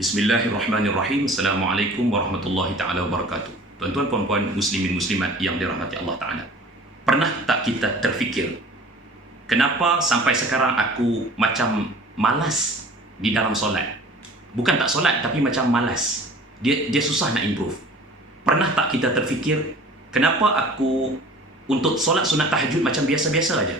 Bismillahirrahmanirrahim. Assalamualaikum warahmatullahi ta'ala wabarakatuh. Tuan-tuan, puan-puan, muslimin, muslimat yang dirahmati Allah Ta'ala. Pernah tak kita terfikir, kenapa sampai sekarang aku macam malas di dalam solat? Bukan tak solat, tapi macam malas. Dia susah nak improve. Pernah tak kita terfikir, kenapa aku untuk solat sunat tahajud macam biasa-biasa aja?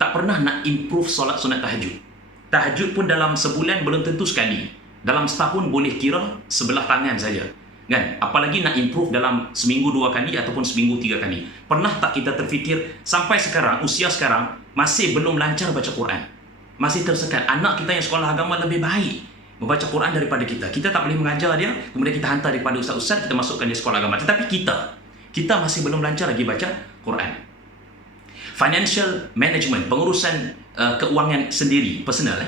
Tak pernah nak improve solat sunat tahajud. Tahajud pun dalam sebulan belum tentu sekali. Dalam setahun boleh kira sebelah tangan saja, kan? Apalagi nak improve dalam seminggu 2 kali ataupun seminggu 3 kali. Pernah tak kita terfikir sampai sekarang, usia sekarang, masih belum lancar baca Quran, masih tersekat. Anak kita yang sekolah agama lebih baik membaca Quran daripada kita. Kita tak boleh mengajar dia, kemudian kita hantar daripada ustaz-ustaz, kita masukkan dia sekolah agama. Tetapi kita masih belum lancar lagi baca Quran. Financial management, pengurusan keuangan sendiri, personal.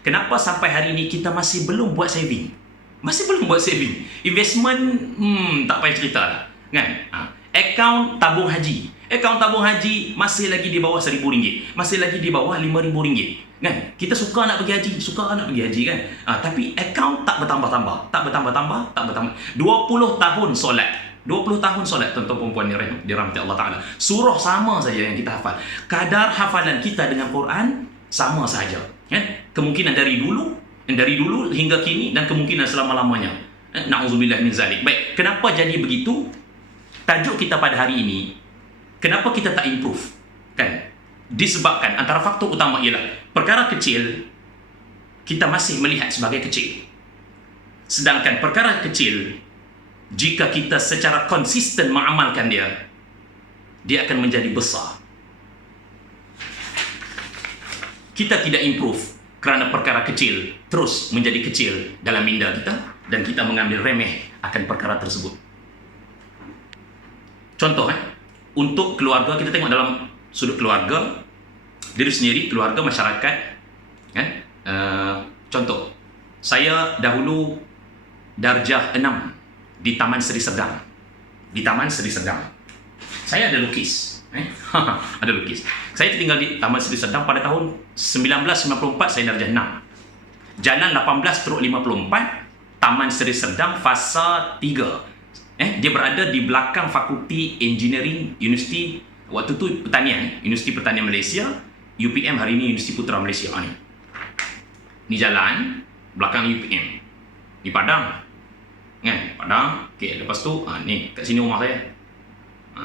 Kenapa sampai hari ini kita masih belum buat saving? Masih belum buat saving. Investment, tak payah cerita lah, kan? Akaun tabung haji. Akaun tabung haji masih lagi di bawah RM1,000. Masih lagi di bawah RM5,000. Kan? Kita suka nak pergi haji, kan? Tapi akaun tak bertambah-tambah. 20 tahun solat. 20 tahun solat, tuan-tuan puan yang dirahmati Allah Ta'ala. Surah sama saja yang kita hafal. Kadar hafalan kita dengan Quran sama saja. Kemungkinan dari dulu hingga kini, dan kemungkinan selama-lamanya. Na'udzubillah min zalik. Baik, kenapa jadi begitu? Tajuk kita pada hari ini, kenapa kita tak improve? Kan? Disebabkan antara faktor utama ialah perkara kecil kita masih melihat sebagai kecil. Sedangkan perkara kecil, jika kita secara konsisten mengamalkan dia akan menjadi besar. Kita tidak improve kerana perkara kecil terus menjadi kecil dalam minda kita, dan kita mengambil remeh akan perkara tersebut. Contoh, untuk keluarga, kita tengok dalam sudut keluarga, diri sendiri, keluarga, masyarakat, kan? Contoh, saya dahulu darjah 6 di Taman Seri Sedang. Saya ada lukis. Ada lukis. Saya tinggal di Taman Seri Sedang pada tahun 1994, saya darjah 6. Jalan 18/54, Taman Seri Sedang, fasa 3. Dia berada di belakang Fakulti Engineering Universiti, waktu tu Pertanian, Universiti Pertanian Malaysia, UPM, hari ini Universiti Putra Malaysia. Ni jalan belakang UPM di Padang. Kan? Padang. Okey, lepas tu ni kat sini rumah saya.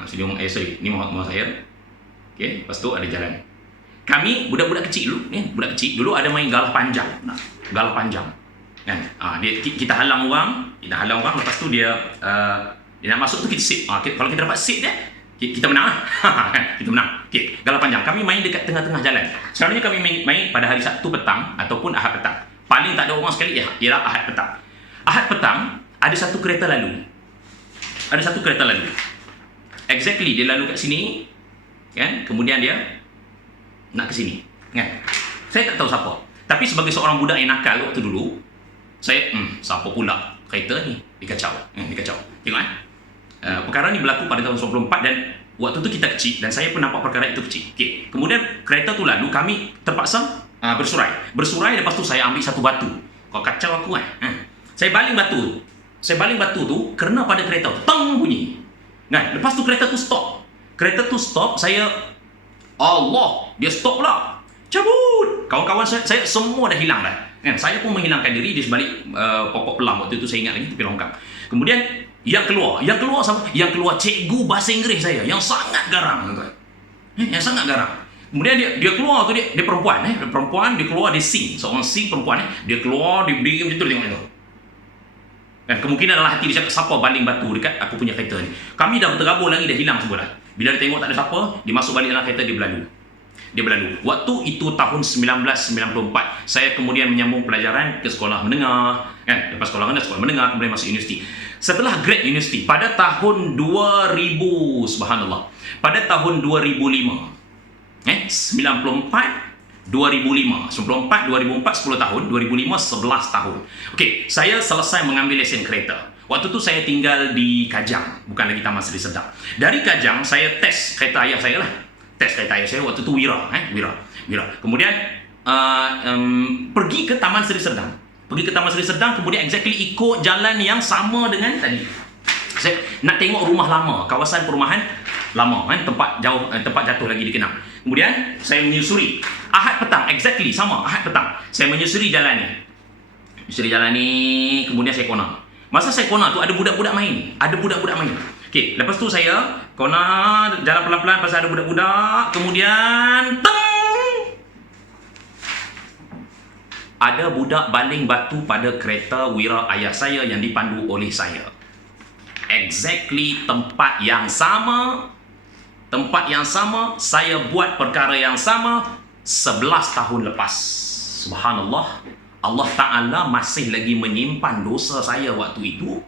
Sini rumah ni rumah saya. Okey, lepas tu ada jalan. Kami budak-budak kecil dulu, budak kecil dulu ada main galah panjang. Galah panjang. Kan? Kita halang orang, lepas tu dia nak masuk tu kita sip. Kalau kita dapat sip dia, kita menang lah. Kita menang. Okey, galah panjang. Kami main dekat tengah-tengah jalan. Selalunya kami main pada hari Sabtu petang ataupun Ahad petang. Paling tak ada orang sekali ialah Ahad petang. Ahad petang ada satu kereta lalu. Exactly, dia lalu kat sini, kan? Kemudian dia nak ke sini, kan? Saya tak tahu siapa. Tapi sebagai seorang budak yang nakal waktu dulu, saya, siapa pula kereta ni? Dikacau. Tengok, perkara ni berlaku pada tahun 1994, dan waktu tu kita kecil, dan saya pun nampak perkara itu kecil. Okay. Kemudian kereta tu lalu, kami terpaksa bersurai, lepas tu saya ambil satu batu. Kau kacau aku, Saya baling batu tu kerana pada kereta tu tang bunyi. Kan? Lepas tu kereta tu stop. Saya, Allah, dia stop pula. Cabut. Kawan-kawan saya semua dah hilang dah. Kan? Saya pun menghilangkan diri di sebalik pokok pelang. Waktu itu saya ingat lagi, tepi longkang. Kemudian yang keluar siapa? Yang keluar cikgu bahasa Inggeris saya yang sangat garang, tuan. Yang sangat garang. Kemudian dia keluar tu, dia perempuan, dia keluar, dia seorang perempuan, dia keluar, dia berdiri macam tu, tengok itu. Dan kemungkinan dalam hati dia cakap, siapa baling batu dekat aku punya kereta ni? Kami dah tergabung lagi, dah hilang semua dah. Bila dia tengok tak ada siapa, dia masuk balik dalam kereta, dia berlalu. Waktu itu tahun 1994. Saya kemudian menyambung pelajaran ke sekolah menengah, kan? Lepas sekolah menengah, kemudian masuk universiti. Setelah grad universiti pada tahun 2000, subhanallah, pada tahun 2005, 2004, 10 tahun, 2005, 11 tahun. Okey, saya selesai mengambil lesen kereta. Waktu tu saya tinggal di Kajang, bukan lagi Taman Seri Sedang. Dari Kajang, saya tes kereta ayah saya lah. Waktu tu Wira. Kemudian pergi ke Taman Seri Sedang. Pergi ke Taman Seri Sedang, kemudian exactly ikut jalan yang sama dengan tadi. Saya nak tengok rumah lama, kawasan perumahan lama kan, tempat jatuh lagi dikenal. Kemudian saya menyusuri Ahad petang, exactly sama Ahad petang. Saya menyusuri jalan ni. Kemudian saya kona. Masa saya kona tu ada budak-budak main. Okey, lepas tu saya kona jalan pelan-pelan pasal ada budak-budak, kemudian ada budak baling batu pada kereta wira ayah saya yang dipandu oleh saya. Exactly tempat yang sama, saya buat perkara yang sama 11 tahun lepas. Subhanallah, Allah Ta'ala masih lagi menyimpan dosa saya waktu itu.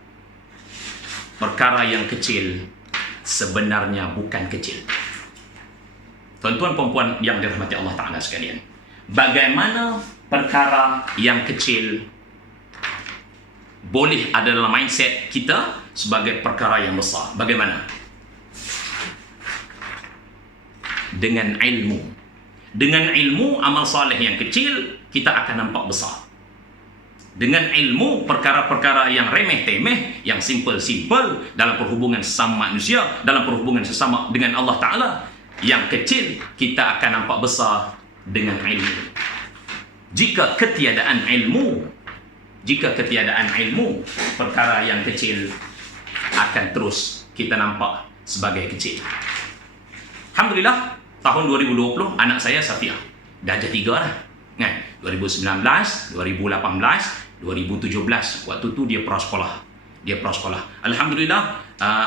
Perkara yang kecil sebenarnya bukan kecil. Tuan-tuan perempuan yang dirahmati Allah Ta'ala sekalian, bagaimana perkara yang kecil boleh ada dalam mindset kita sebagai perkara yang besar? Bagaimana? Dengan ilmu. Dengan ilmu, amal soleh yang kecil kita akan nampak besar. Dengan ilmu, perkara-perkara yang remeh-temeh, yang simple-simple dalam perhubungan sesama manusia, dalam perhubungan sesama dengan Allah Ta'ala, yang kecil kita akan nampak besar dengan ilmu. Jika ketiadaan ilmu, perkara yang kecil akan terus kita nampak sebagai kecil. Alhamdulillah, tahun 2020 anak saya Safiah darjah 3 lah kan. 2019, 2018, 2017 waktu tu dia prasekolah. Alhamdulillah,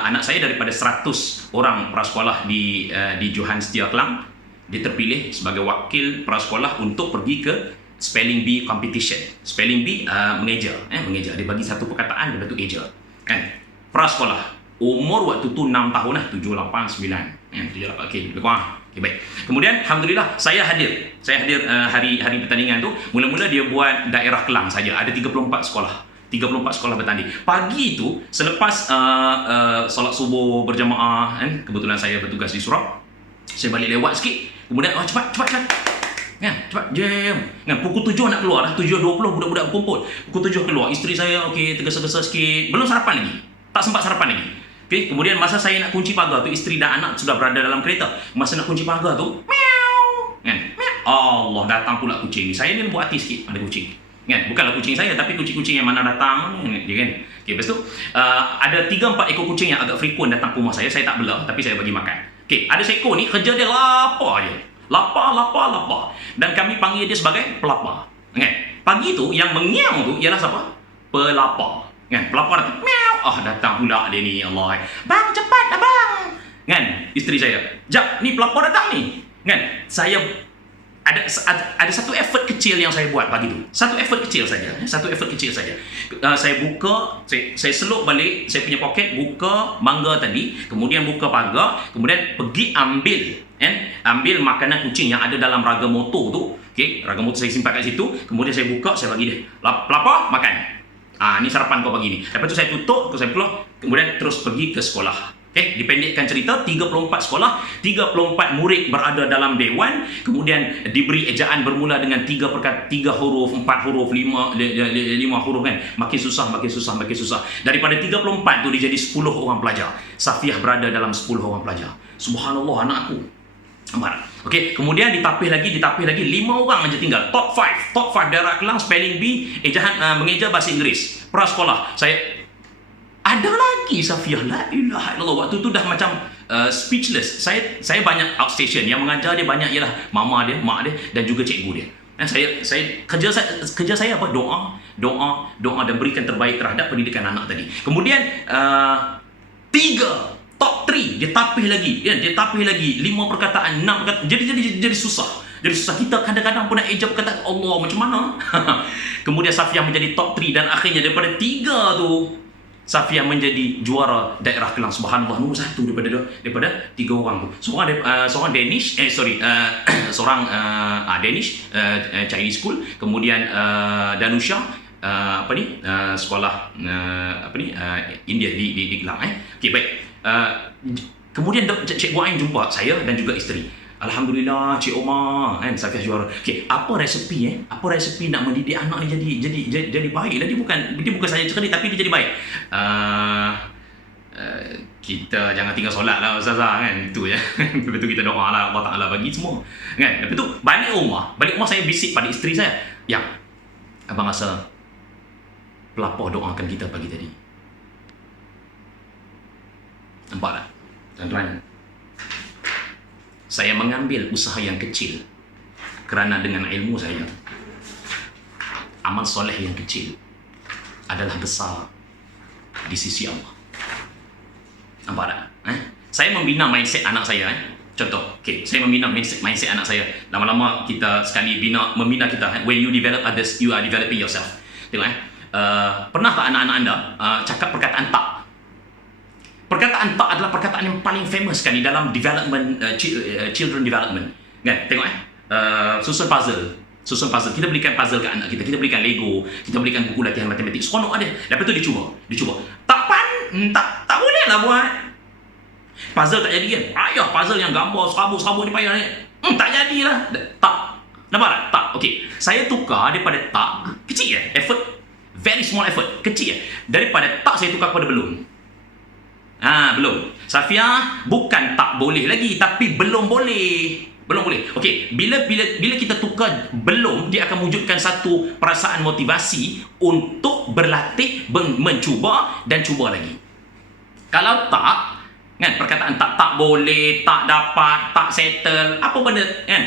anak saya daripada 100 orang prasekolah di Johan Setia Kelang, dia terpilih sebagai wakil prasekolah untuk pergi ke Spelling Bee competition. Spelling Bee mengeja, dia bagi satu perkataan, dia batu eja kan. Prasekolah, umur waktu tu 6 tahun lah, 7, 8, 9 7, 8, okey, lebih kurang. Okay, baik. Kemudian alhamdulillah saya hadir hari pertandingan tu. Mula-mula dia buat daerah Kelang saja, ada 34 sekolah bertanding. Pagi tu selepas solat subuh berjamaah kan, kebetulan saya bertugas di Surau, saya balik lewat sikit, kemudian cepat kan, cepat jam kan, pukul 7 nak keluar dah, 7.20 budak-budak berkumpul, pukul 7 keluar. Isteri saya okey tergesa-gesa sikit, belum sarapan lagi, tak sempat sarapan lagi. Okay, kemudian masa saya nak kunci pagar tu, isteri dan anak sudah berada dalam kereta. Masa nak kunci pagar tu, meow kan, Allah, datang pula kucing ni. Saya ni buat hati sikit ada kucing kan, bukanlah kucing saya tapi kucing-kucing yang mana datang dia kan. Okay, lepas tu ada 3-4 ekor kucing yang agak frequent datang ke rumah saya tak bela tapi saya bagi makan. Okay, ada seekor ni kerja dia lapar je, lapar, dan kami panggil dia sebagai pelapar kan. Pagi tu yang mengiau tu ialah siapa? Pelapar kan. Pelapar datang, meow, datang pula dia ni, Allah, bang cepat dah bang kan. Isteri saya, jap ni pelapar datang ni kan. Saya ada satu effort kecil yang saya buat pagi tu, satu effort kecil saja. Saya buka, saya seluk balik saya punya poket, buka mangga tadi, kemudian buka pagar, kemudian pergi ambil makanan kucing yang ada dalam raga motor tu. Okay, raga motor saya simpan kat situ, kemudian saya buka, saya bagi dia, pelapar makan. Ni sarapan kau pagi ni. Lepas tu saya tutup, terus saya keluar, kemudian terus pergi ke sekolah. Okay, dipendekkan cerita, 34 sekolah, 34 murid berada dalam dewan, kemudian diberi ejaan bermula dengan 3 huruf, 4 huruf, 5 huruf kan. Makin susah. Daripada 34 tu dia jadi 10 orang pelajar. Safiah berada dalam 10 orang pelajar. Subhanallah, anak aku. Okey, kemudian ditapih lagi 5 orang aja tinggal. Top 5 daerah Kelang, Spelling Bee, ejahan mengeja bahasa Inggeris. Prasekolah. Saya ada lagi Safiah, la ilaha illallah. Waktu tu dah macam speechless. Saya banyak outstation, yang mengajar dia banyak ialah mama dia, mak dia dan juga cikgu dia. Dan saya kerja saya apa? Doa dan berikan terbaik terhadap pendidikan anak tadi. Kemudian 3 top 3 dia tapih lagi 5 perkataan, 6 perkataan, jadi susah. Kita kadang-kadang pun nak ejab kata Allah macam mana. Kemudian Safiah menjadi top 3 dan akhirnya daripada 3 tu Safiah menjadi juara daerah Kelang. Subhanallah, nombor 1 daripada 3 orang tu. Seorang Danish, seorang Danish Chinese school, kemudian Danusha sekolah India di Kelang. Okey, baik. Kemudian Cikgu Ain jumpa saya dan juga isteri. Alhamdulillah Cik Omar kan, Safiah juara. Okey, apa resepi Apa resepi nak mendidik anak ni jadi baik lah. Dia bukan saja cerdik tapi dia jadi baik. Kita jangan tinggal solat lah Ustazah kan, itu ya. Lepas tu kita doa lah Allah Ta'ala bagi semua kan. Lepas tu balik rumah saya bisik pada isteri saya, yang abang rasa pelapor doakan kita pagi tadi. Nampak tak tuan-tuan? Saya mengambil usaha yang kecil kerana dengan ilmu saya, amal soleh yang kecil adalah besar di sisi Allah. Nampak tak? Saya membina mindset anak saya. Contoh, saya membina mindset anak saya. Lama-lama kita sekali membina kita. When you develop others, you are developing yourself. Tengok pernah tak anak-anak anda cakap perkataan tak? Perkataan tak adalah perkataan yang paling famous sekali dalam development, children development. Kan? Tengok susun puzzle. Kita berikan puzzle ke anak kita. Kita berikan Lego. Kita berikan buku latihan matematik. Seronok ada. Lepas tu dia cuba. Tak boleh lah buat. Puzzle tak jadi kan? Ayah puzzle yang gambar serabut ni payah ni. Tak jadilah. Tak. Nampak tak? Tak. Okey. Saya tukar daripada tak. Kecil effort. Very small effort. Kecil daripada tak saya tukar kepada belum. Belum. Safiah bukan tak boleh lagi, tapi belum boleh. Okey, bila kita tukar belum, dia akan wujudkan satu perasaan motivasi untuk berlatih, mencuba dan cuba lagi. Kalau tak, kan, perkataan tak boleh, tak dapat, tak settle, apa benda kan?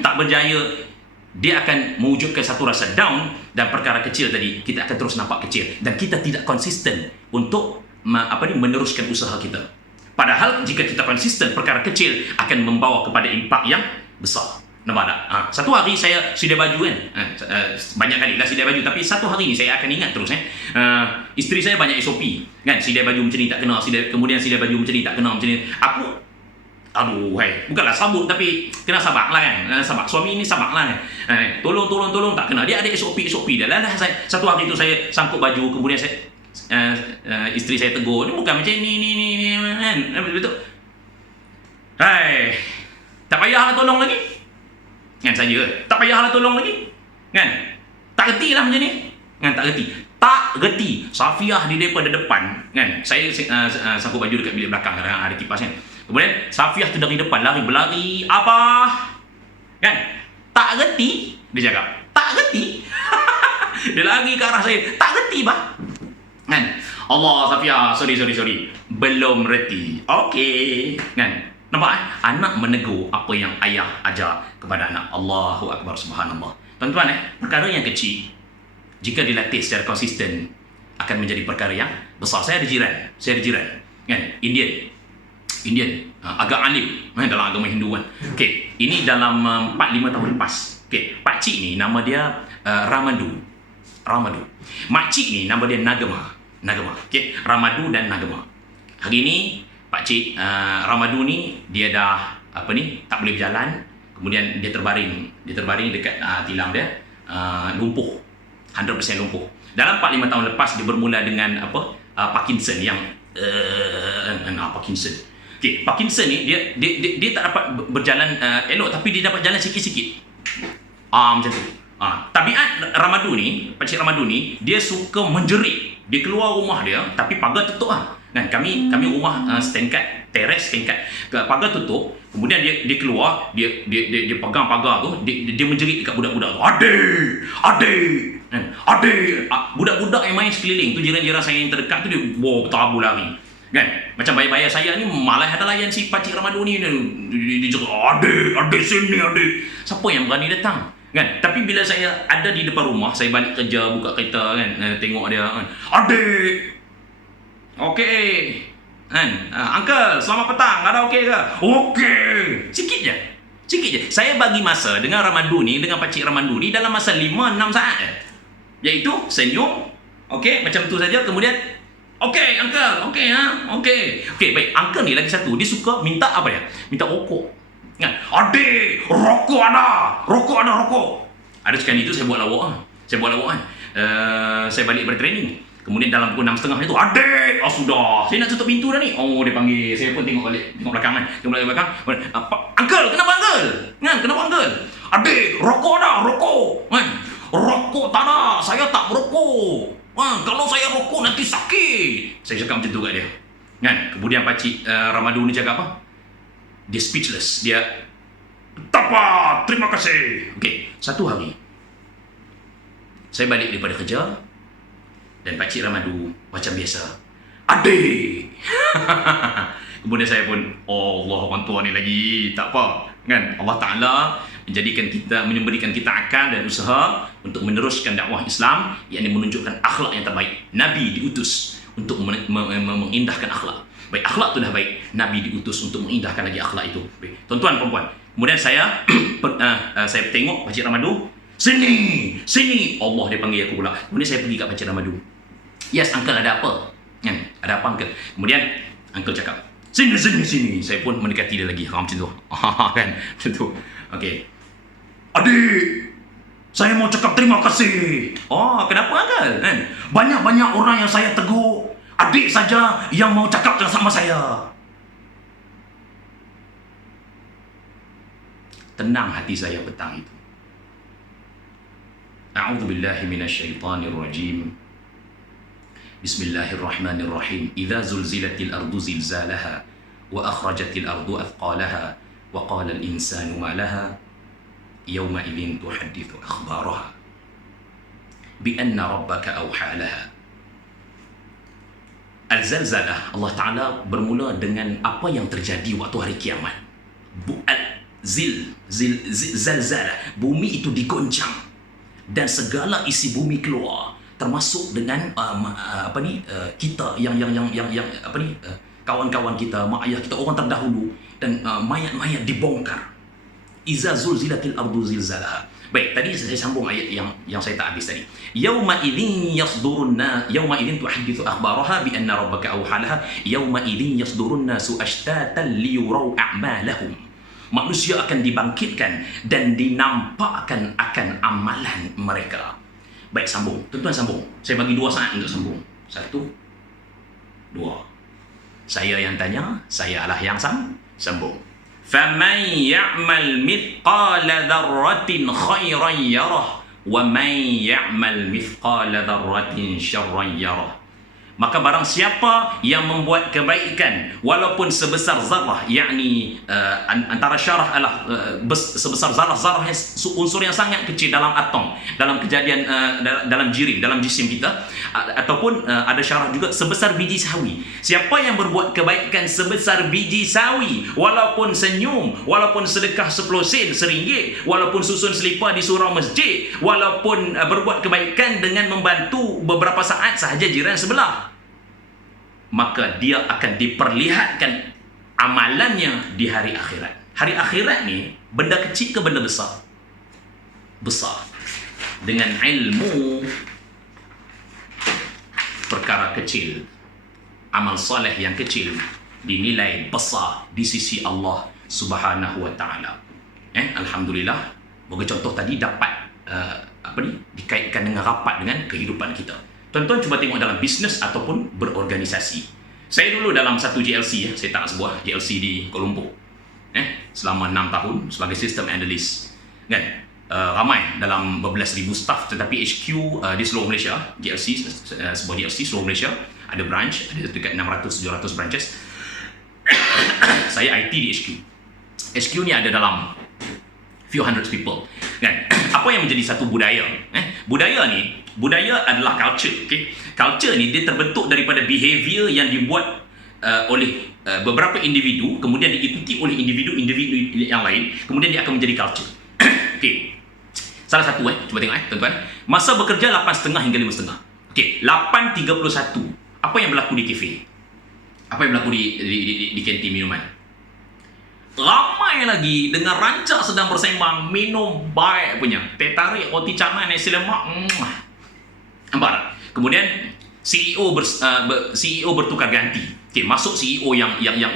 Tak berjaya, dia akan mewujudkan satu rasa down, dan perkara kecil tadi kita akan terus nampak kecil dan kita tidak konsisten untuk meneruskan usaha kita. Padahal jika kita konsisten, perkara kecil akan membawa kepada impak yang besar. Nampak tak? Satu hari saya sedia baju kan. Banyak kali lah sedia baju, tapi satu hari ni saya akan ingat terus isteri saya banyak SOP kan. Sedia baju macam ni tak kena, kemudian sedia baju macam ni tak kena, macam ni. Aku bukanlah sabut, tapi kena sabak lah kan. Suami ni sabak lah kan. Tolong tak kena. Dia ada SOP dia lah. Satu hari tu saya sangkut baju, kemudian saya isteri saya tegur, ni bukan macam ni kan. Betul. Tak payahlah tolong lagi. Kan saja. Tak payahlah tolong lagi. Kan? Tak reti lah macam ni. Kan tak reti. Safiah di daripada depan, kan. Saya sangkut baju dekat bilik belakang, ada kipas kan. Kemudian Safiah tu dari depan berlari, apa? Kan? Tak reti, dia cakap. Tak reti. Dia lari ke arah saya. Tak reti bah. Kan? Allah, Safiah, sorry. Belum reti. Okey. Kan? Nampak anak menegur apa yang ayah ajar kepada anak. Allahu Akbar, subhanallah. Tuan-tuan perkara yang kecil jika dilatih secara konsisten akan menjadi perkara yang besar. Saya ada jiran kan, Indian, agak alim dalam agama Hindu kan. Okey, ini dalam 4-5 tahun lepas. Okey, pak cik ni nama dia Ramadu. Mak cik ni nama dia Nagama. Okey, Ramadu dan Nagama. Hari ni pak cik Ramadu ni dia dah tak boleh berjalan. Kemudian dia terbaring dekat tilam dia, lumpuh. 100% lumpuh. Dalam 4-5 tahun lepas dia bermula dengan Parkinson yang Parkinson. Okey, Parkinson ni dia tak dapat berjalan elok, tapi dia dapat jalan sikit-sikit. Macam tu. Tabiat Ramadu ni, Pakcik Ramadu ni, dia suka menjerit. Dia keluar rumah dia tapi pagar tutup Kan kami rumah setingkat, teres setingkat, pagar tutup. Kemudian dia keluar, dia pegang pagar tu, dia menjerit dekat budak-budak tu. Adik. Budak-budak yang main sekeliling tu, jiran-jiran saya yang terdekat tu, dia tabu lari. Kan? Macam bayar saya ni malah ada layan si Pakcik Ramadu ni. Dia cakap, adik sini adik. Siapa yang berani datang? Kan? Tapi bila saya ada di depan rumah, saya balik kerja, buka kereta kan, tengok dia kan. Adik. Okey. Kan? Uncle, selamat petang. Ada okey ke? Okey. Sikit je. Saya bagi masa dengan Ramadu ni, dengan Pakcik Ramadu ni dalam masa 5-6 saat je. Iaitu senyum. Okey, macam tu saja. Kemudian okey, uncle. Okey Okey, baik. Uncle ni lagi satu, dia suka minta apa dia? Minta rokok. Kan? Adik, rokok ada. Ada sekali itu saya buat lawak kan. Saya balik dari training. Kemudian dalam pukul 6.30 itu, adik, sudah, saya nak tutup pintu dah ni. Oh, dia panggil, saya pun tengok balik, tengok belakang kan. Tengok belakang, uncle, kenapa uncle? Kan, kenapa uncle? Adik, rokok dah, rokok. Kan, rokok tak ada, saya tak merokok. Kalau saya rokok nanti sakit. Saya cakap macam tu kat dia. Kan, kemudian Pakcik Ramadu ni cakap apa? Dia speechless, dia, tak apa, terima kasih. Okey, satu hari, saya balik daripada kerja, dan Pakcik Ramadu macam biasa, adik. Kemudian saya pun, oh Allah, orang tua ni lagi, tak apa. Kan? Allah Ta'ala memberikan kita akal dan usaha untuk meneruskan dakwah Islam, yang menunjukkan akhlak yang terbaik. Nabi diutus untuk mengindahkan akhlak. Baik, akhlak tu dah baik, Nabi diutus untuk mengindahkan lagi akhlak itu. Baik, tuan-tuan, perempuan. Kemudian saya saya tengok Pakcik Ramadu, sini. Allah, dia panggil aku pula. Kemudian saya pergi kat Pakcik Ramadu. Yes, uncle, ada apa? Kan? Ada apa, uncle? Kemudian uncle cakap, sini. Saya pun mendekati dia lagi. Macam tu. Kan? Macam tu. Okey. Adik, saya mau cakap terima kasih. Oh, kenapa, uncle? Kan? Banyak-banyak orang yang saya tegur. Adik saja yang mau cakap sama saya. Tenang hati saya petang itu. A'udzubillahi minasyaitanirrajim. Bismillahirrahmanirrahim. Idza zulzilatil ardu zilzalaha wa akhrajatil ardu athqalaha wa qala al insanu ma laha yawma idzin tuhaddithu akhbaraha bi anna rabbaka awha laha. Al-zalzalah, Allah Ta'ala bermula dengan apa yang terjadi waktu hari kiamat. Zalzalah, bumi itu digoncang dan segala isi bumi keluar, termasuk dengan kita yang kawan-kawan kita, mak ayah kita, orang terdahulu, dan mayat-mayat dibongkar. Iza zulzilatil ardu zilzalaha. Baik, tadi saya sambung ayat yang saya tak habis tadi. Yauma idzin tuhadditsu akhbaraha bi anna rabbaka awhalaha yauma idzin yasdurun nasu ashtatan liyurau a'malahum. Manusia akan dibangkitkan dan dinampakkan akan amalan mereka. Baik, sambung. Tuan-tuan sambung. Saya bagi 2 saat untuk sambung. 1, 2. Saya yang tanya, saya lah yang sambung. فَمَنْ يَعْمَلْ مِثْقَالَ ذَرَّةٍ خَيْرًا يَرَهُ وَمَنْ يَعْمَلْ مِثْقَالَ ذَرَّةٍ شَرًّا يَرَهُ. Maka barang siapa yang membuat kebaikan walaupun sebesar zarah, yakni antara syarah adalah sebesar zarah yang unsur yang sangat kecil dalam atom, dalam kejadian dalam jirim, dalam jisim kita, ataupun ada syarah juga sebesar biji sawi. Siapa yang berbuat kebaikan sebesar biji sawi, walaupun senyum, walaupun sedekah 10 sen, RM1, walaupun susun selipar di surau masjid, walaupun berbuat kebaikan dengan membantu beberapa saat sahaja jiran sebelah, maka dia akan diperlihatkan amalannya di hari akhirat. Hari akhirat ni benda kecil ke benda besar? Besar. Dengan ilmu perkara kecil, amal soleh yang kecil dinilai besar di sisi Allah Subhanahu wa taala. Alhamdulillah, bagi contoh tadi dapat dikaitkan dengan rapat dengan kehidupan kita. Tuan-tuan cuba tengok dalam bisnes ataupun berorganisasi. Saya dulu dalam satu JLC, saya tak sebuah JLC di Kuala Lumpur, selama 6 tahun sebagai sistem analyst, kan? Ramai dalam berbelas ribu staff, tetapi HQ di seluruh Malaysia, JLC, sebuah JLC seluruh Malaysia, ada branch, ada dekat 600-700 branches. Saya IT di HQ. HQ ni ada dalam few hundreds people, kan? Apa yang menjadi satu budaya? Budaya adalah culture. Okay? Culture ni dia terbentuk daripada behavior yang dibuat oleh beberapa individu, kemudian diikuti oleh individu-individu yang lain, kemudian dia akan menjadi culture. Okay. Salah satu cuba tengok tuan-tuan. Masa bekerja 8.30 hingga 5.30. Okey, 8.31. Apa yang berlaku di kafe? Apa yang berlaku di kantin minuman? Ramai lagi dengan rancak sedang bersembang, minum baik punya, teh tarik, roti canai, nasi lemak. Nampak? Kemudian CEO bertukar ganti. Okey, masuk CEO yang orang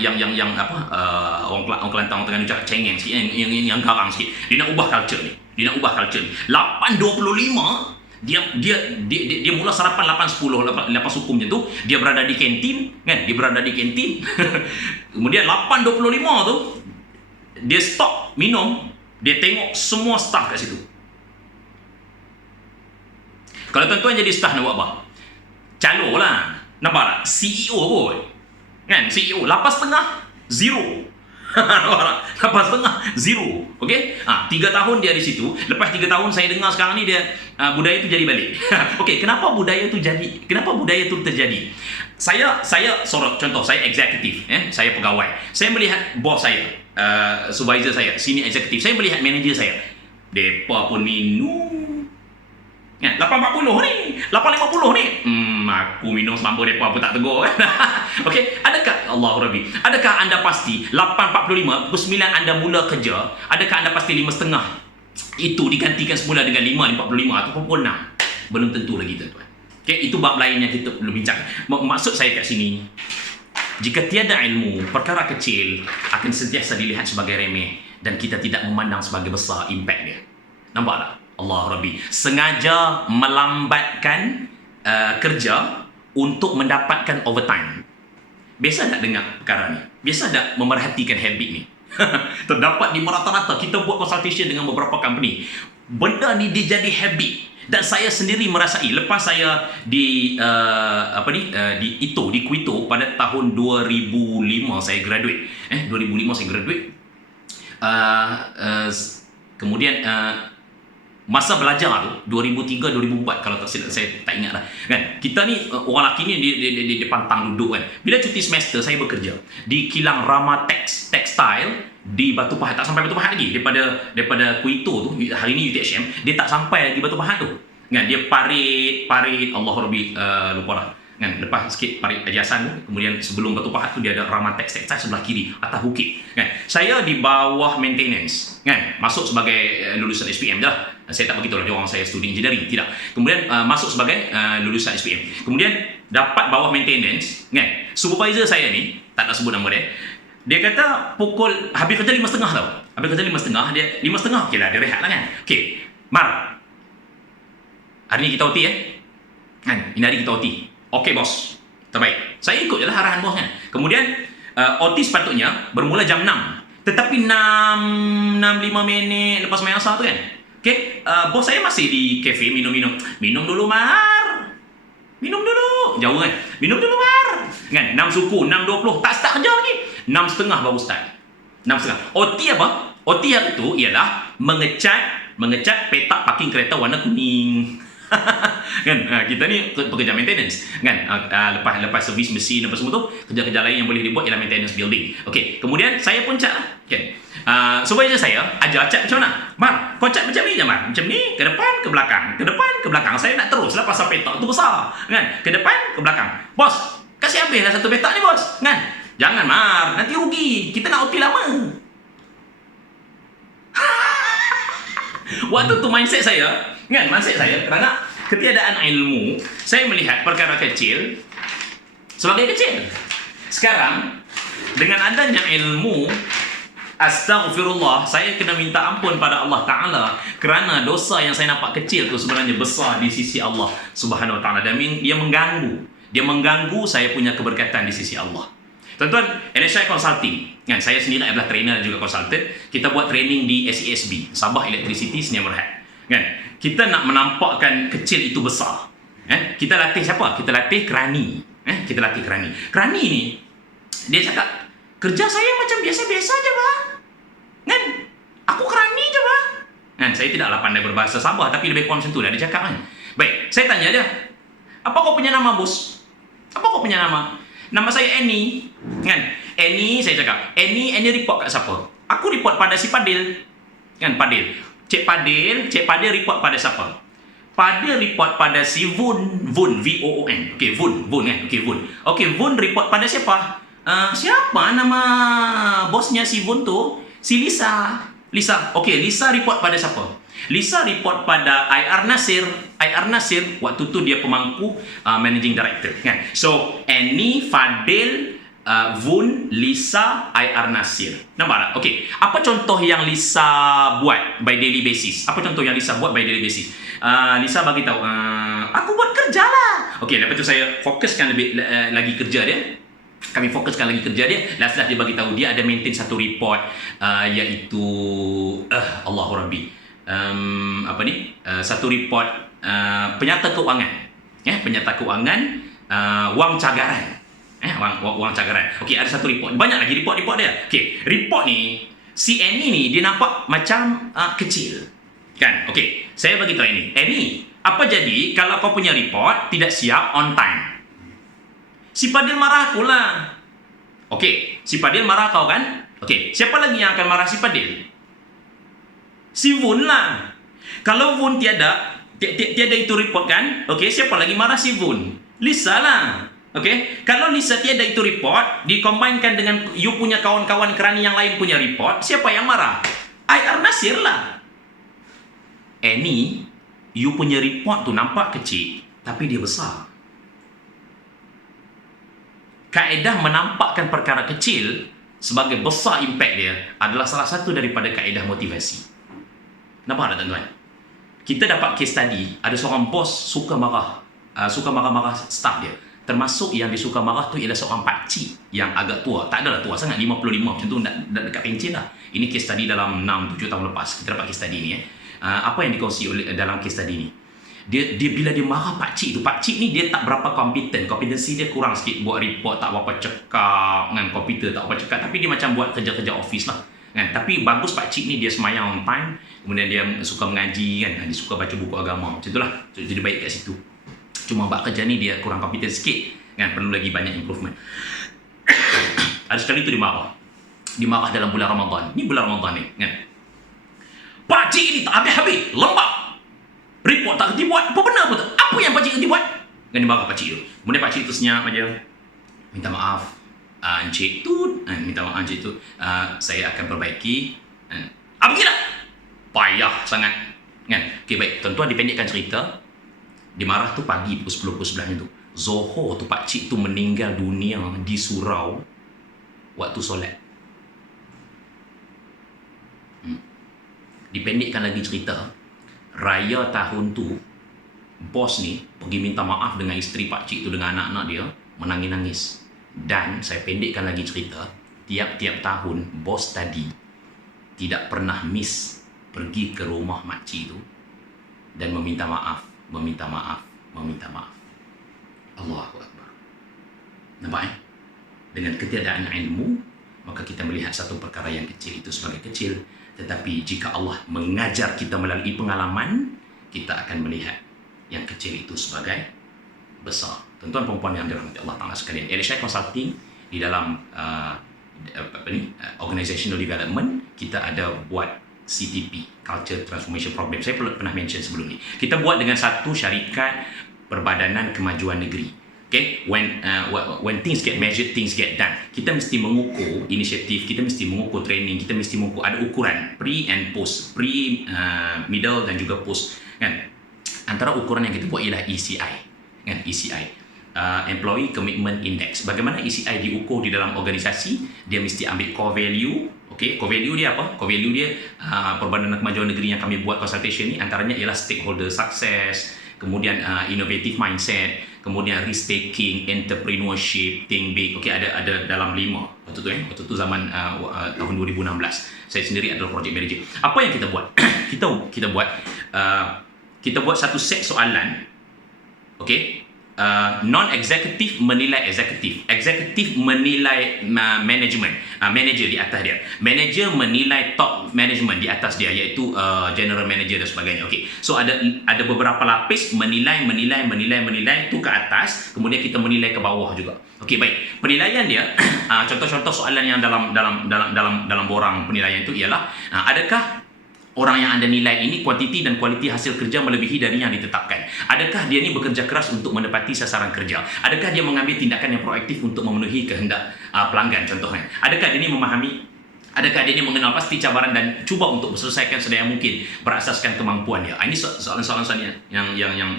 Kelantan, orang Terengganu cakap cengeng sikit, yang garang sikit. Dia nak ubah culture ni. 8.25 Dia mula sarapan 8.10, 8 suku macam tu, dia berada di kantin kan, dia berada di kantin. Kemudian 8.25 tu dia stop minum, dia tengok semua staff kat situ. Kalau tuan-tuan jadi staff nak buat apa? Calo lah, nampak tak? CEO pun kan, CEO 8.5 zero. Lepas setengah zero. Okey, 3 tahun dia di situ. Lepas 3 tahun saya dengar sekarang ni dia budaya tu jadi balik. Okey, kenapa budaya tu jadi? Kenapa budaya tu terjadi? Saya sorot contoh, saya eksekutif, saya pegawai. Saya melihat bos saya, supervisor saya, senior eksekutif. Saya melihat manager saya. Depa pun minum. Kan, 8.40 ni, 8.50 ni. Aku minum semampu depa pun tak tegur kan. Okey, adakah Allah Rabbi, adakah anda pasti 8.45 pukul 9 anda mula kerja, adakah anda pasti 5.30 itu digantikan semula dengan 5.45 atau pukul 6? Belum tentu lagi tuan-tuan. Okey, itu bab lain yang kita perlu bincang. Maksud saya kat sini, jika tiada ilmu, perkara kecil akan sentiasa dilihat sebagai remeh dan kita tidak memandang sebagai besar impak dia. Nampak tak? Allah Rabbi sengaja melambatkan kerja untuk mendapatkan overtime. Biasa tak dengar perkara ni? Biasa tak memerhatikan habit ni? Terdapat di merata-rata kita buat consultation dengan beberapa company. Benda ni dia jadi habit. Dan saya sendiri merasai lepas saya di Quito pada tahun 2005 saya graduate. 2005 saya graduate. Kemudian masa belajar tu 2003 2004 kalau tak silap, saya tak ingat lah kan. Kita ni orang lelaki ni di pantang duduk kan. Bila cuti semester saya bekerja di kilang Rama Textile di Batu Pahat. Tak sampai Batu Pahat lagi daripada Quito tu, hari ni UTHM dia tak sampai lagi Batu Pahat tu kan. Dia parit Allah Rabbi, lupa lah kan, lepas sikit parit Ajasan tu, kemudian sebelum Batu Pahat tu dia ada Rama Textile sebelah kiri atas bukit kan. Saya di bawah maintenance kan, masuk sebagai lulusan SPM je lah. Saya tak begitu lah, dia orang saya studi engineering, tidak. Kemudian masuk sebagai lulusan SPM. Kemudian dapat bawah maintenance kan. Supervisor saya ni, tak nak sebut nama dia, dia kata pukul habis kerja 5.30 tau. Habis kerja 5.30, dia 5.30 okey lah, dia rehat lah kan. Okey, Mar, hari ni kita OT kan, ini hari kita OT. Okey bos, terbaik. Saya ikut je lah arahan bos kan. Kemudian OT sepatutnya bermula jam 6, tetapi 6.5 minit lepas main asar tu kan. Okey, bos saya masih di kafe minum dulu Mar. Minum dulu. Jauh kan? Minum dulu Mar. Kan? 6 suku, 6.20. Tak start kerja lagi. 6.30 baru start. 6.30. OT apa? OT hari tu ialah mengecat petak parking kereta warna kuning. Kan, kita ni pekerja maintenance kan. Lepas servis mesin apa semua tu, kerja-kerja lain yang boleh dibuat ialah maintenance building. Okey, kemudian saya pun cat lah kan. Supervisor saya ajar cat macam mana? Mar, kau cat macam ni je Mar, macam ni, ke depan ke belakang, ke depan ke belakang. Saya nak terus lah pasal petak tu besar kan, ke depan ke belakang. Bos, kasih habislah satu petak ni bos kan. Jangan Mar, nanti rugi, kita nak OT lama. Waktu tu mindset saya kan, kerana ketiadaan ilmu, saya melihat perkara kecil sebagai kecil. Sekarang dengan adanya ilmu, astaghfirullah, saya kena minta ampun pada Allah Ta'ala kerana dosa yang saya nampak kecil tu sebenarnya besar di sisi Allah Subhanahu Wa Ta'ala, dan dia mengganggu saya punya keberkatan di sisi Allah. Tuan-tuan, NSI Consulting kan, saya sendiri adalah trainer dan juga consultant. Kita buat training di SESB, Sabah Electricity Sdn Bhd kan. Kita nak menampakkan kecil itu besar. Kita latih siapa? Kita latih kerani. Kita latih kerani. Kerani ni dia cakap, kerja saya macam biasa-biasa je bang. Kan? Aku kerani je bang. Kan, saya tidaklah pandai berbahasa Sabah, tapi lebih kurang macam tu lah dia cakap kan. Baik, saya tanya dia, apa kau punya nama bos? Apa kau punya nama? Nama saya Annie kan. Annie, saya cakap, Annie report kat siapa? Aku report pada si Padil kan, Padil. Cik Padil report pada siapa? Padil report pada si Vun, V-O-O-N. Okey, Vun kan. Okey, Vun report pada siapa? Siapa nama bosnya si Vun tu? Si Lisa. Okey, Lisa report pada siapa? Lisa report pada IR Nasir. Waktu tu dia pemangku managing director kan. So Annie, Fadil, Vun, Lisa, IR Nasir. Nampak tak? Okey. Apa contoh yang Lisa buat by daily basis? Apa contoh yang Lisa buat by daily basis? Lisa bagi tahu, aku buat kerja lah. Okey, lepas tu saya fokuskan lebih lagi kerja dia. Kami fokuskan lagi kerja dia. Last dia bagi tahu dia ada maintain satu report iaitu Allahu Rabbi. Satu report penyata keuangan. Penyata keuangan wang cagaran. Wang cagaran. Okey, ada satu report. Banyak lagi report dia. Okey, report ni si Annie ni dia nampak macam kecil. Kan? Okey, saya bagi tahu ini. Annie, apa jadi kalau kau punya report tidak siap on time? Si Fadil marah aku lah. Okey, si Fadil marah kau kan? Okey, siapa lagi yang akan marah si Fadil? Si Vun lah. Kalau Vun tiada itu report kan? Okey, siapa lagi marah si Vun? Lisa lah. Okey, kalau Lisa tiada itu report, dikombinkan dengan you punya kawan-kawan kerani yang lain punya report, siapa yang marah? IR Nasir lah. Annie, you punya report tu nampak kecil, tapi dia besar. Kaedah menampakkan perkara kecil sebagai besar impact dia adalah salah satu daripada kaedah motivasi. Nampak tak tuan-tuan? Kita dapat case study, ada seorang bos suka marah-marah staff dia. Termasuk yang dia suka marah tu ialah seorang pakcik yang agak tua. Tak adalah tua sangat, 55 macam tu, dekat pencen lah. Ini case study dalam 6-7 tahun lepas. Kita dapat case study ni. Apa yang dikongsi dalam case study ni? Dia bila dia marah pakcik ni dia tak berapa kompeten. Kompetensi dia kurang sikit. Buat report tak berapa cekap, kan? Komputer tak berapa cekap. Tapi dia macam buat kerja-kerja office lah. Kan? Tapi bagus pakcik ni, dia semayang on time. Kemudian dia suka mengaji, kan? Dia suka baca buku agama. Macam itulah. Jadi baik kat situ. Cuma buat kerja ni dia kurang kompeten sikit, kan? Perlu lagi banyak improvement. Ada sekali tu dia marah dalam bulan Ramadan. Ni bulan Ramadan ni, kan? Pakcik ni tak habis-habis, lembab. Report tak kerti buat. Apa benar pun tak? Apa yang pakcik kerti buat? Kan dia marah pakcik tu. Kemudian pakcik tu senyap aja. Minta maaf, Encik tu, minta maaf Encik tu, saya akan perbaiki. Apa kira? Payah sangat, kan? Okey, baik. Tuan-tuan dipendekkan cerita. Dia marah tu pagi pukul 10, pukul 11 tu. Zohor tu pakcik tu meninggal dunia di surau waktu solat. Dipendekkan lagi cerita, raya tahun tu bos ni pergi minta maaf dengan isteri pakcik tu, dengan anak-anak dia, menangis-nangis. Dan saya pendekkan lagi cerita, tiap-tiap tahun bos tadi tidak pernah miss pergi ke rumah makcik tu dan meminta maaf. Allahu Akbar. Nampak? Dengan ketiadaan ilmu, maka kita melihat satu perkara yang kecil itu sebagai kecil. Tetapi jika Allah mengajar kita melalui pengalaman, kita akan melihat yang kecil itu sebagai besar. Tuan-tuan perempuan yang dirahmati Allah Ta'ala sekalian, LHI Consulting di dalam organizational development, kita ada buat CTP, Culture Transformation Program. Saya pernah mention sebelum ni. Kita buat dengan satu syarikat Perbadanan Kemajuan Negeri. Okay, when things get measured, things get done. Kita mesti mengukur inisiatif, kita mesti mengukur training, kita mesti mengukur, ada ukuran pre and post, pre, middle dan juga post, kan? Antara ukuran yang kita buat ialah ECI, kan? ECI, Employee Commitment Index. Bagaimana ECI diukur di dalam organisasi? Dia mesti ambil core value. Okay, core value dia apa? Core value dia Perbadanan Kemajuan Negeri yang kami buat consultation ni, antaranya ialah stakeholder success, kemudian innovative mindset, kemudian risk taking, entrepreneurship, think big. Okey, ada dalam 5 waktu tu zaman tahun 2016. Saya sendiri adalah project manager. Apa yang kita buat? kita buat satu set soalan. Okey, non-executive menilai eksekutif, eksekutif menilai management, manager di atas dia, manager menilai top management di atas dia, iaitu general manager dan sebagainya. Okey, so ada beberapa lapis menilai tu ke atas, kemudian kita menilai ke bawah juga. Okey, baik. Penilaian dia, contoh-contoh soalan yang dalam borang penilaian itu ialah, adakah orang yang anda nilai ini kuantiti dan kualiti hasil kerja melebihi dari yang ditetapkan? Adakah dia ni bekerja keras untuk menepati sasaran kerja? Adakah dia mengambil tindakan yang proaktif untuk memenuhi kehendak pelanggan contohnya? Adakah dia ni memahami Adakah dia ini mengenal pasti cabaran dan cuba untuk selesaikan sedaya mungkin berasaskan kemampuan dia? Ini soalan-soalan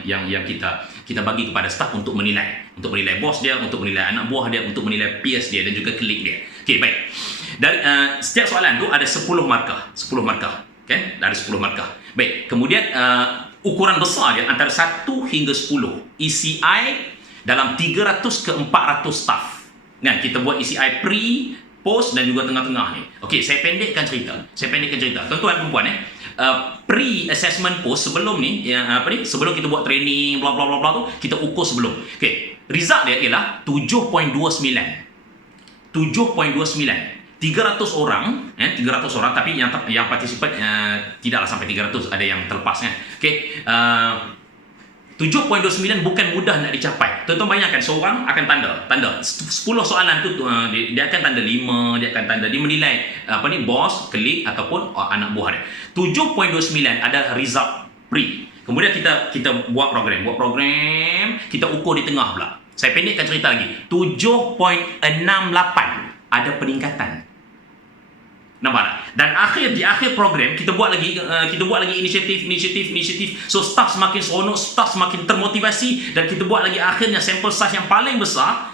yang kita bagi kepada staf untuk menilai bos dia, untuk menilai anak buah dia, untuk menilai peers dia dan juga klik dia. Okey, baik. Dari setiap soalan tu ada 10 markah, kan? Ada 10 markah. Baik, kemudian ukuran besar dia antara 1 hingga 10. ECI dalam 300 ke 400 staf. Kan kita buat ECI pre, post dan juga tengah-tengah ni. Okey, saya pendekkan cerita. Tuan-tuan dan puan pre-assessment post sebelum ni sebelum kita buat training bla bla bla bla tu, kita ukur sebelum. Okey, result dia ialah 7.29. 300 orang, 300 orang, tapi yang participate tidaklah sampai 300, ada yang terlepas kan. Okey, 7.29 bukan mudah nak dicapai. Tuan-tuan bayangkan seorang akan tanda 10 soalan tu dia akan tanda 5, dia akan tanda, dia menilai bos, klik ataupun anak buah dia. 7.29 adalah result pre. Kemudian kita buat program, kita ukur di tengah pula. Saya pendekkan cerita lagi. 7.68 ada peningkatan. Nampak tak? Dan di akhir program kita buat lagi inisiatif. So staff semakin seronok, staff semakin termotivasi dan kita buat lagi akhirnya sampel size yang paling besar.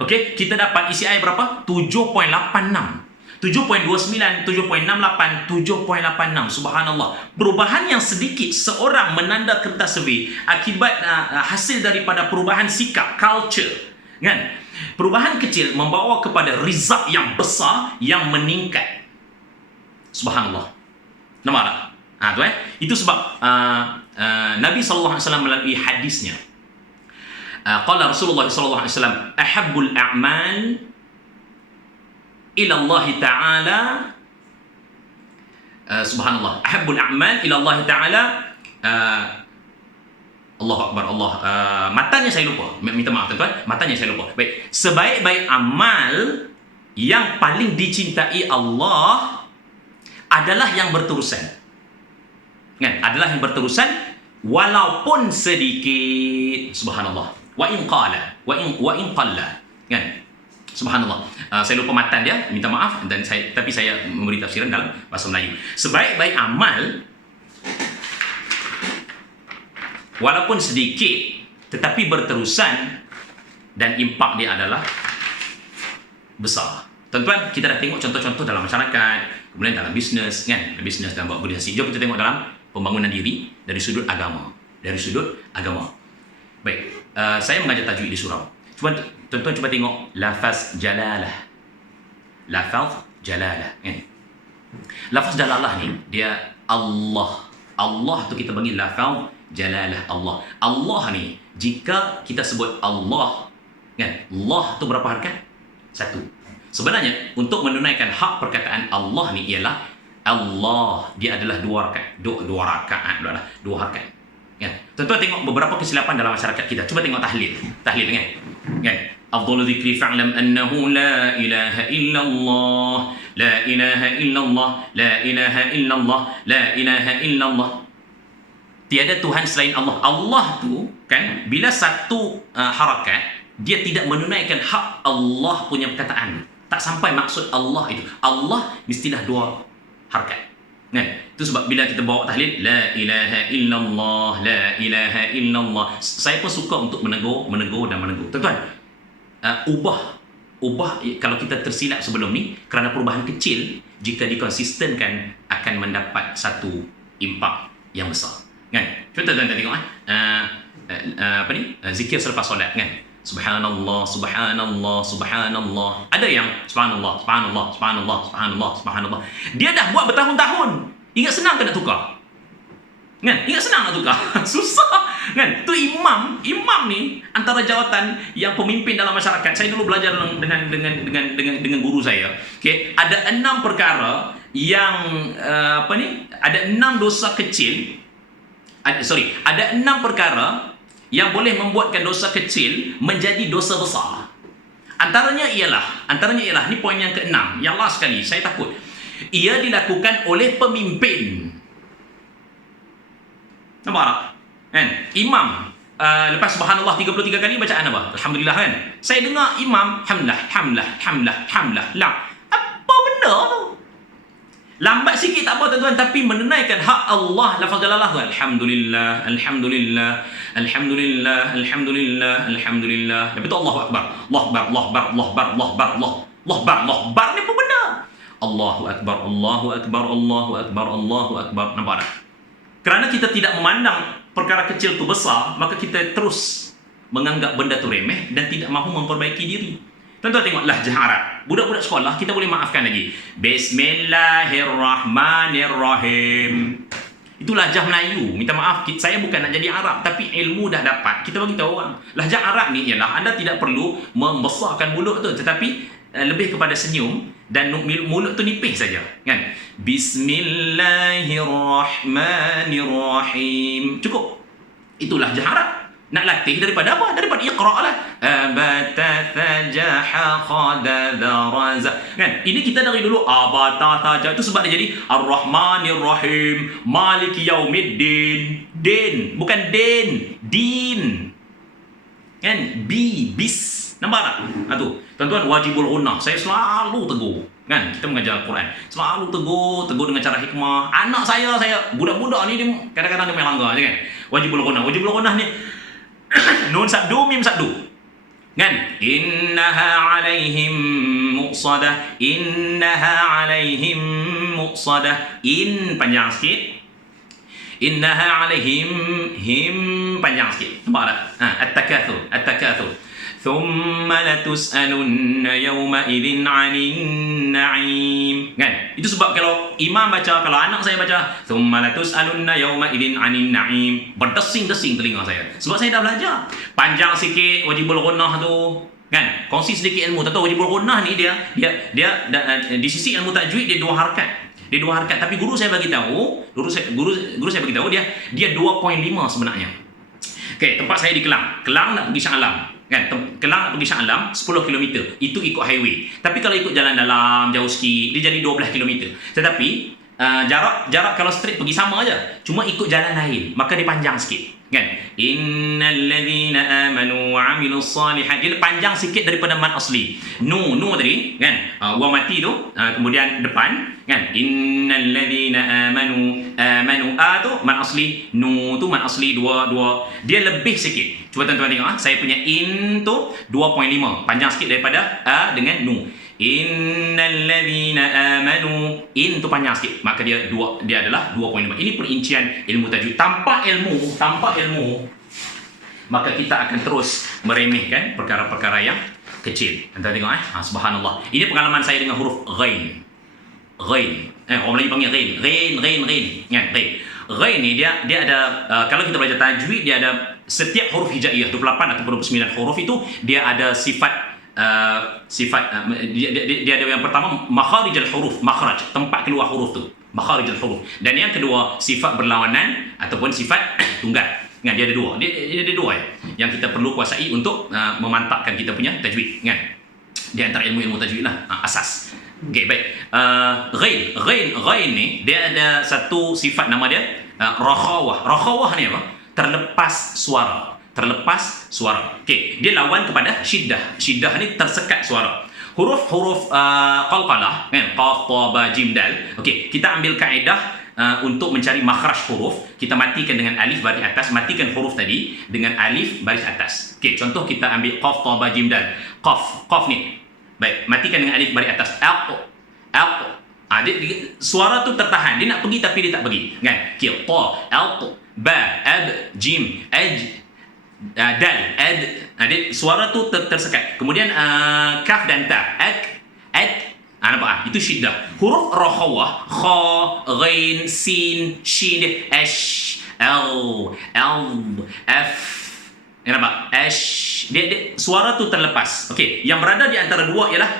Okey, kita dapat ECI berapa? 7.86. 7.29, 7.68, 7.86. Subhanallah. Perubahan yang sedikit seorang menanda kertas survey akibat hasil daripada perubahan sikap, culture. Kan? Perubahan kecil membawa kepada result yang besar yang meningkat. Subhanallah. Nampak tak? Itu sebab Nabi sallallahu alaihi wasallam melalui hadisnya. Qala Rasulullah sallallahu alaihi wasallam, ahabbul a'mal ila Allah taala, subhanallah, ahabbul a'mal ila Allah taala, Allahu Akbar, matanya saya lupa. Minta maaf tuan-tuan, matanya saya lupa. Baik, sebaik-baik amal yang paling dicintai Allah adalah yang berterusan. Kan? Adalah yang berterusan walaupun sedikit. Subhanallah. Wa in qalla. Kan? Subhanallah. Saya lupa matan dia, minta maaf tapi saya memberi tafsiran dalam bahasa Melayu. Sebaik-baik amal walaupun sedikit tetapi berterusan dan impak dia adalah besar. Tuan-tuan, kita dah tengok contoh-contoh dalam masyarakat, kemudian dalam bisnes, kan? Bisnes dan buat organisasi. Jom kita tengok dalam pembangunan diri dari sudut agama. Baik, saya mengajar tajwid di surau. Tuan-tuan cuba tengok lafaz jalalah. Kan? Lafaz jalalah ni dia Allah. Allah tu kita bagi lafaz jalalah Allah. Allah ni jika kita sebut Allah, kan? Allah tu berapa harakat? 1. Sebenarnya untuk menunaikan hak perkataan Allah ni ialah Allah, dia adalah 2 rakaat. 2 rakaat adalah 2 harakat. Kan? Tuan-tuan tengok beberapa kesilapan dalam masyarakat kita. Cuba tengok tahlil kan? Kan? Afdalu dzikri fa'lam annahu la ilaha illallah, la ilaha illallah, la ilaha illallah, la ilaha illallah. Tiada Tuhan selain Allah. Allah tu kan bila satu harakat dia tidak menunaikan hak Allah punya perkataan. Tak sampai maksud Allah itu. Allah mestilah 2 harakat. Kan? Itu sebab bila kita bawa tahlil la ilaha illallah, la ilaha illallah. Saya pun suka untuk menegur. Tuan-tuan, ubah kalau kita tersilap sebelum ni kerana perubahan kecil, jika dikonsistenkan akan mendapat satu impak yang besar. Kan? Cuba tuan-tuan tengok zikir selepas solat kan. Subhanallah, subhanallah, subhanallah. Ada yang subhanallah, subhanallah, subhanallah, subhanallah, subhanallah. Dia dah buat bertahun-tahun. Ingat senang ke nak tukar? Kan? Ingat senang nak tukar? Susah. Kan? Tu imam ni antara jawatan yang pemimpin dalam masyarakat. Saya dulu belajar dengan guru saya. Okey, ada 6 perkara yang ada 6 dosa kecil. Ada 6 perkara yang boleh membuatkan dosa kecil menjadi dosa besar. Antaranya ialah ni poin yang ke-6. Yang last sekali, saya takut. Ia dilakukan oleh pemimpin. Nampak tak? Kan? Imam lepas subhanallah 33 kali bacaan apa? Alhamdulillah kan? Saya dengar imam hamlah. La. Apa benda tu. Lambat sikit tak apa tuan-tuan, tapi menunaikan hak Allah, lafaz jalalah tu, alhamdulillah, alhamdulillah, alhamdulillah, alhamdulillah, alhamdulillah. Lepas tu Allahu akbar. Allahu akbar, Allahu akbar, Allahu akbar, Allahu akbar, Allahu akbar, Allahu akbar ni apa benda? Allahu akbar, Allahu akbar, Allahu akbar, Allahu akbar. Nampak tak? Kerana kita tidak memandang perkara kecil tu besar, maka kita terus menganggap benda tu remeh dan tidak mahu memperbaiki diri. Tuan-tuan tengok lahjah Arab. Budak-budak sekolah kita boleh maafkan lagi. Bismillahirrahmanirrahim. Itu lahjah Melayu. Minta maaf, saya bukan nak jadi Arab, tapi ilmu dah dapat. Kita bagi tahu orang. Lahjah Arab ni ialah anda tidak perlu membesarkan mulut tu, tetapi lebih kepada senyum dan mulut tu nipis saja, kan? Bismillahirrahmanirrahim. Cukup. Itu lahjah Arab. Nak latih daripada apa? Daripada iqra' lah. Abata tajaha khadada raza. Kan? Ini kita dari dulu abata tajaha. Itu sebab dia jadi Ar-Rahmanir-Rahim, Maliki Yaumiddin. Din, bukan din, din. Kan? Bis. Nampak tak? Tu. Tuan-tuan, wajibul ghunnah. Saya selalu tegur. Kan? Kita mengajar Al-Quran. Selalu tegur dengan cara hikmah. Anak saya budak-budak ni dia kadang-kadang dia main langgar je kan. Wajibul ghunnah. Wajibul ghunnah ni nun sabdu, mim sabdu. Kan? Innaha alaihim muqsadah. Innaha alaihim muqsadah. In panjang sikit. Innaha alaihim him panjang sikit. Nampak tak? At-takathur. At-takathur. Thumma latus'alunna yawma idzin 'anil na'im. Kan? Itu sebab kalau imam baca, kalau anak saya baca thumma latus'alunna yawma idzin 'anil na'im, berdesing-desing telinga saya. Sebab saya dah belajar. Panjang sikit wajibul ghunnah tu. Kan? Kongsi sedikit ilmu. Tentu wajibul ghunnah ni dia di sisi ilmu tajwid dia dua harakat. Dia dua harakat, tapi guru saya bagi tahu, guru saya bagi tahu dia 2.5 sebenarnya. Okey, tempat saya di Kelang. Kelang nak pergi Shah Alam. Kan? Kelang nak pergi Shah Alam 10 km. Itu ikut highway. Tapi kalau ikut jalan dalam jauh sikit, dia jadi 12 km. Tetapi jarak kalau straight pergi sama aja. Cuma ikut jalan lain, maka dia panjang sikit. Kan? Innal ladzina amanu wa 'amilus shalihat. Dia panjang sikit daripada mad asli. Nu tadi, kan? Wa mati tu, kemudian depan, kan? Innal ladzina amanu tu mad asli, nu tu mad asli dua. Dia lebih sikit. Cuba tuan-tuan tengok, saya punya in tu 2.5, panjang sikit daripada a dengan nu. Innal ladzina amanu, in tu panjang sikit, maka dia adalah 2.5. Ini perincian ilmu tajwid. Tanpa ilmu, maka kita akan terus meremehkan perkara-perkara yang kecil. Anda tengok subhanallah. Ini pengalaman saya dengan huruf ghain. Orang Melayu panggil ghain. Kan? Ghain ni dia ada kalau kita belajar tajwid, dia ada setiap huruf hijaiyah 28 ataupun 29 huruf itu dia ada sifat dia ada yang pertama makharijul huruf, makhraj, tempat keluar huruf tu, makharijul huruf. Dan yang kedua sifat berlawanan ataupun sifat tunggal. Kan? Dia ada dua. Dia ada dua yang kita perlu kuasai untuk memantapkan kita punya tajwid, kan? Di antara ilmu-ilmu tajwid lah, asas. Okey, baik. Ghain ni dia ada satu sifat, nama dia rakhawah. Rakhawah ni apa? Terlepas suara. Okey, dia lawan kepada syiddah. Syiddah ni tersekat suara. Huruf-huruf qalqalah, kan? Qaf, ta, ba, jim, dal. Okey, kita ambil kaedah untuk mencari makhraj huruf. Kita matikan dengan alif baris atas, matikan huruf tadi dengan alif baris atas. Okey, contoh kita ambil qaf, ta, ba, jim, dal. Qaf ni. Baik, matikan dengan alif baris atas. Aq. Suara tu tertahan. Dia nak pergi tapi dia tak pergi. Kan? Okey, ta, aq, ba, ab, jim, aj, dal, ad. Suara tu tersekat. Kemudian kaf dan ta, nampak? Itu syiddah. Huruf rakhawah, kha, ghain, sin, shin, ash, l, f. Nampak? Ash. Dia suara tu terlepas. Okey, yang berada di antara dua ialah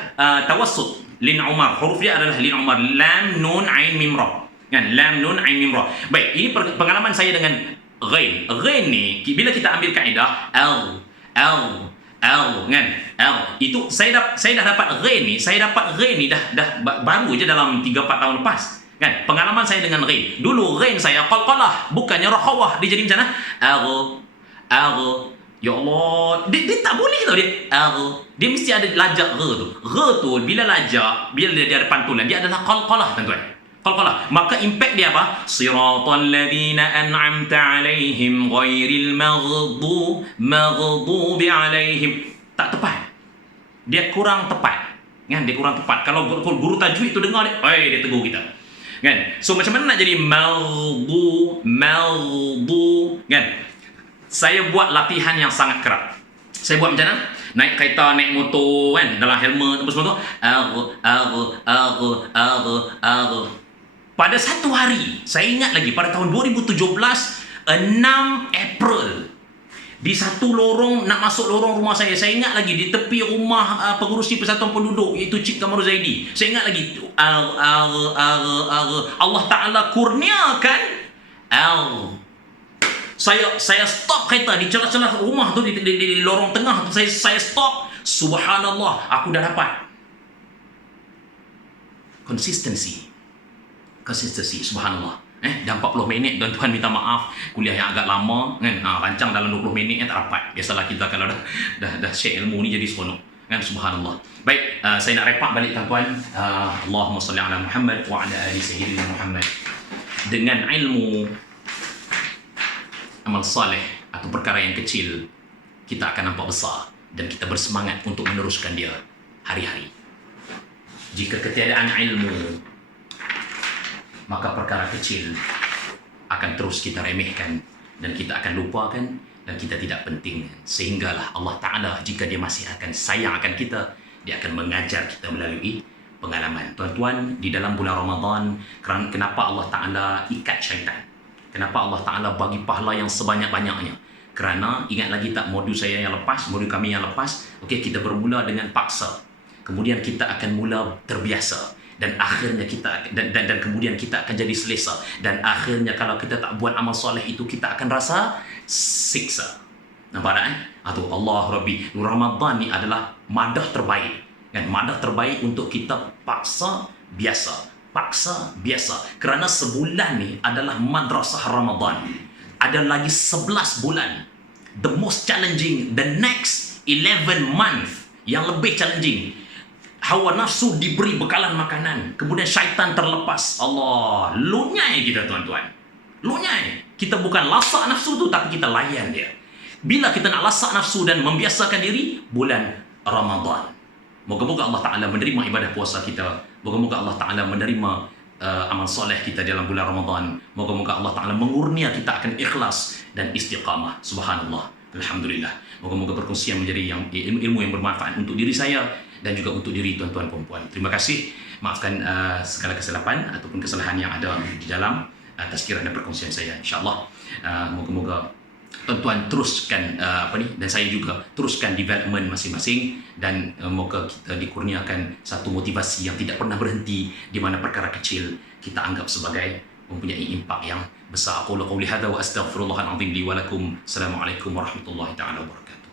tawassut. Lin Umar. Huruf dia adalah lin Umar. Lam, nun, ain, mim, ra. Kan? Lam, nun, ain, mim, ra. Baik, ini pengalaman saya dengan ghain. Ghain ni bila kita ambil kaedah L, kan? L. Itu saya dah dapat ghain ni, dah baru je dalam 3-4 tahun lepas. Kan? Pengalaman saya dengan ghain. Dulu ghain saya qalqalah, bukannya rakhawah. Dia jadi macam mana? L, Ya Allah, dia tak boleh tau dia. Dia mesti ada lajak re tu. Re tu bila lajak, bila dia ada pantulan, dia adalah qalqalah tuan-tuan. Qalqalah. Maka impact dia apa? Siratal ladzina an'amta alaihim ghairil maghdubi alaihim. Tak tepat. Dia kurang tepat. Kan? Dia kurang tepat. Kalau guru tajwid tu dengar dia, dia tegur kita. Kan? So macam mana nak jadi maghdu kan? Saya buat latihan yang sangat keras. Saya buat macam mana? Naik kereta, naik motor kan, dalam helmet apa semua tu. Pada satu hari, saya ingat lagi pada tahun 2017, 6 April. Di satu lorong, nak masuk lorong rumah saya ingat lagi di tepi rumah pengurusi Persatuan Penduduk, iaitu Cik Kamarul Zaidi. Saya ingat lagi Allah Ta'ala kurniakan saya stop kereta di celah-celah rumah tu, di lorong tengah tu, saya stop. Subhanallah, aku dah dapat konsistensi, subhanallah. Dah 40 minit, tuan-tuan minta maaf, kuliah yang agak lama kan, rancang dalam 20 minit tak dapat. Biasalah kita kalau dah share ilmu ni jadi seronok kan, subhanallah. Baik, saya nak repak balik tuan-tuan. Allahumma salli ala Muhammad wa ala ali sayyidina Muhammad. Dengan ilmu amal saleh atau perkara yang kecil, kita akan nampak besar dan kita bersemangat untuk meneruskan dia hari-hari. Jika ketiadaan ilmu, maka perkara kecil akan terus kita remehkan dan kita akan lupakan dan kita tidak penting. Sehinggalah Allah Ta'ala, jika dia masih akan sayang akan kita, dia akan mengajar kita melalui pengalaman. Tuan-tuan, di dalam bulan Ramadan, kenapa Allah Ta'ala ikat syaitan? Kenapa Allah Ta'ala bagi pahala yang sebanyak-banyaknya? Kerana, ingat lagi tak modul saya yang lepas, modul kami yang lepas, kita bermula dengan paksa. Kemudian kita akan mula terbiasa. Dan akhirnya kita dan kemudian kita akan jadi selesa. Dan akhirnya kalau kita tak buat amal soleh itu, kita akan rasa siksa. Nampak tak? Allah Rabbi, Ramadan ni adalah madah terbaik. Kan? Madah terbaik untuk kita paksa biasa. Paksa biasa. Kerana sebulan ni adalah madrasah Ramadan. Ada lagi 11 bulan. The most challenging, the next 11 month yang lebih challenging. Hawa nafsu diberi bekalan makanan. Kemudian syaitan terlepas. Allah, lunyai kita tuan-tuan. Lunyai. Kita bukan lasak nafsu tu, tapi kita layan dia. Bila kita nak lasak nafsu dan membiasakan diri, bulan Ramadan. Moga-moga Allah Ta'ala menerima ibadah puasa kita. Moga-moga Allah Ta'ala menerima amal soleh kita dalam bulan Ramadan. Moga-moga Allah Ta'ala mengurnia kita akan ikhlas dan istiqamah. Subhanallah. Alhamdulillah. Moga-moga perkongsian menjadi ilmu yang bermanfaat untuk diri saya dan juga untuk diri tuan-tuan perempuan. Terima kasih. Maafkan segala kesilapan ataupun kesalahan yang ada di dalam tazkirah dan perkongsian saya. InsyaAllah. Moga-moga tuan-tuan teruskan dan saya juga teruskan development masing-masing, dan moga kita dikurniakan satu motivasi yang tidak pernah berhenti, di mana perkara kecil kita anggap sebagai mempunyai impak yang besar. Aqulu qawli hadza wa astaghfirullahal azim li wa lakum. Assalamualaikum warahmatullahi taala wabarakatuh.